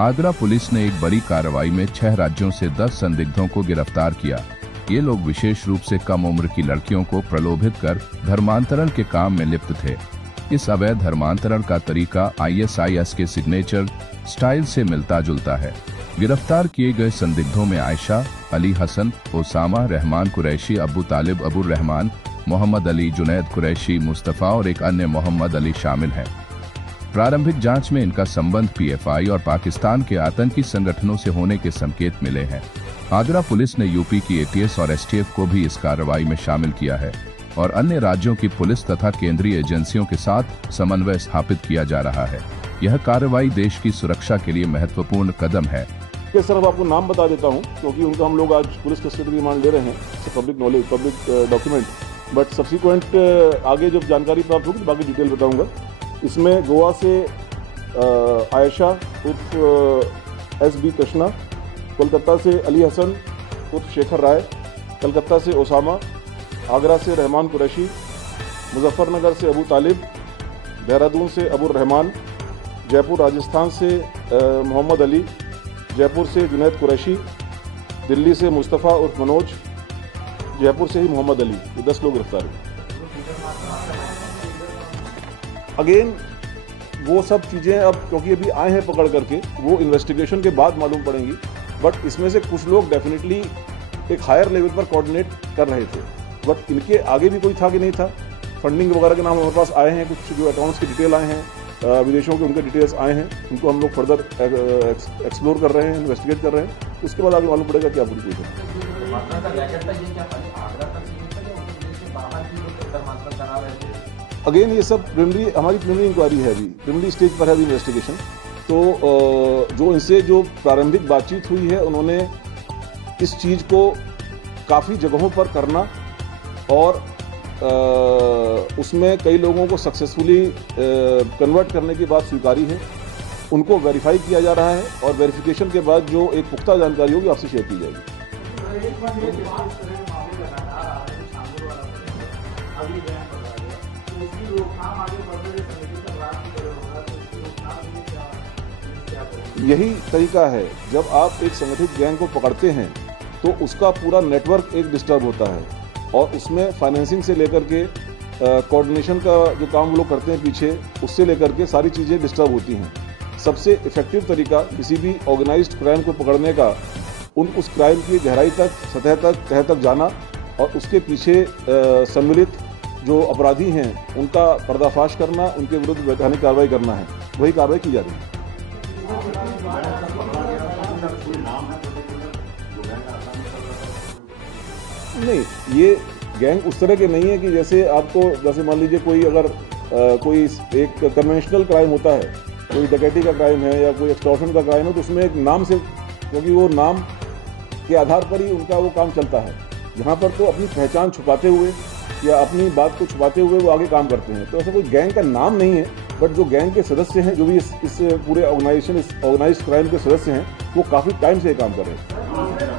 Agra police ने एक बड़ी कार्रवाई में 6 राज्यों से 10 संदिग्धों को गिरफ्तार किया। ये लोग विशेष रूप से कम उम्र की लड़कियों को प्रलोभित कर धर्मांतरण के काम में लिप्त थे। इस अवैध धर्मांतरण का तरीका ISIS के सिग्नेचर स्टाइल से मिलता जुलता है। गिरफ्तार किए गए संदिग्धों में आयशा, अली हसन, ओसामा, रहमान कुरैशी, अबू तालिब, अबुर रहमान, मोहम्मद अली, जुनैद कुरैशी, मुस्तफ़ा और एक अन्य मोहम्मद अली शामिल हैं। प्रारंभिक जांच में इनका संबंध PFI और पाकिस्तान के आतंकी संगठनों से होने के संकेत मिले हैं। आगरा पुलिस ने यूपी की ATS और STF को भी इस कार्रवाई में शामिल किया है और अन्य राज्यों की पुलिस तथा केंद्रीय एजेंसियों के साथ समन्वय स्थापित किया जा रहा है। यह कार्रवाई देश की सुरक्षा के लिए महत्वपूर्ण कदम है। सर, आपको नाम बता देता हूं क्योंकि उनका हम लोग आज पुलिस कस्टडी रिमांड ले रहे हैं, public knowledge, public document, but subsequent आगे जब जानकारी प्राप्त होगी तो बाकी डिटेल बताऊंगा। इसमें गोवा से आयशा उर्फ SB कृष्णा, कोलकाता से अली हसन उर्फ शेखर राय, कलकत्ता से ओसामा, आगरा से रहमान कुरैशी, मुजफ्फरनगर से अबू तालिब, देहरादून से अबुर रहमान, जयपुर राजस्थान से मोहम्मद अली, जयपुर से जुनैद कुरैशी, दिल्ली से मुस्तफ़ा उर्फ मनोज, जयपुर से ही मोहम्मद अली। ये 10 लोग गिरफ्तार हैं। अगेन वो सब चीज़ें अब क्योंकि अभी आए हैं पकड़ करके, वो इन्वेस्टिगेशन के बाद मालूम पड़ेंगी, बट इसमें से कुछ लोग डेफिनेटली एक हायर लेवल पर कोऑर्डिनेट कर रहे थे, बट इनके आगे भी कोई था कि नहीं था। फंडिंग वगैरह के नाम हमारे पास आए हैं, कुछ जो अकाउंट्स की डिटेल आए हैं, विदेशों के उनके डिटेल्स आए हैं, उनको हम लोग फर्दर एक्सप्लोर कर रहे हैं, इन्वेस्टिगेट कर रहे हैं। उसके बाद आगे मालूम पड़ेगा क्या पूरी चीज़ है। अगेन ये सब हमारी प्रिलिमिनरी इंक्वायरी है, अभी प्रिलिमिनरी स्टेज पर है अभी इन्वेस्टिगेशन। तो जो इनसे जो प्रारंभिक बातचीत हुई है, उन्होंने इस चीज़ को काफ़ी जगहों पर करना और उसमें कई लोगों को सक्सेसफुली कन्वर्ट करने की बात स्वीकारी है। उनको वेरीफाई किया जा रहा है और वेरिफिकेशन के बाद जो एक पुख्ता जानकारी होगी आपसे शेयर की जाएगी। यही तरीका है, जब आप एक संगठित गैंग को पकड़ते हैं तो उसका पूरा नेटवर्क एक डिस्टर्ब होता है और उसमें फाइनेंसिंग से लेकर के कोऑर्डिनेशन का जो काम वो लोग करते हैं पीछे, उससे लेकर के सारी चीज़ें डिस्टर्ब होती हैं। सबसे इफ़ेक्टिव तरीका किसी भी ऑर्गेनाइज्ड क्राइम को पकड़ने का उस क्राइम की गहराई तक, सतह तक, तह तक जाना और उसके पीछे सम्मिलित जो अपराधी हैं उनका पर्दाफाश करना, उनके विरुद्ध वैधानिक कार्रवाई करना है। वही कार्रवाई की जा रही है। नहीं, ये गैंग उस तरह के नहीं है कि जैसे मान लीजिए कोई अगर कोई एक कन्वेंशनल क्राइम होता है, कोई डकैती का क्राइम है या कोई एक्सटॉर्शन का क्राइम है, तो उसमें एक नाम से, क्योंकि वो नाम के आधार पर ही उनका वो काम चलता है। यहाँ पर तो अपनी पहचान छुपाते हुए या अपनी बात को छुपाते हुए वो आगे काम करते हैं। तो ऐसा कोई गैंग का नाम नहीं है, बट जो गैंग के सदस्य हैं, जो भी इस पूरे ऑर्गेनाइजेशन, इस ऑर्गेनाइज्ड क्राइम के सदस्य हैं, वो काफ़ी टाइम से ये काम कर रहे हैं।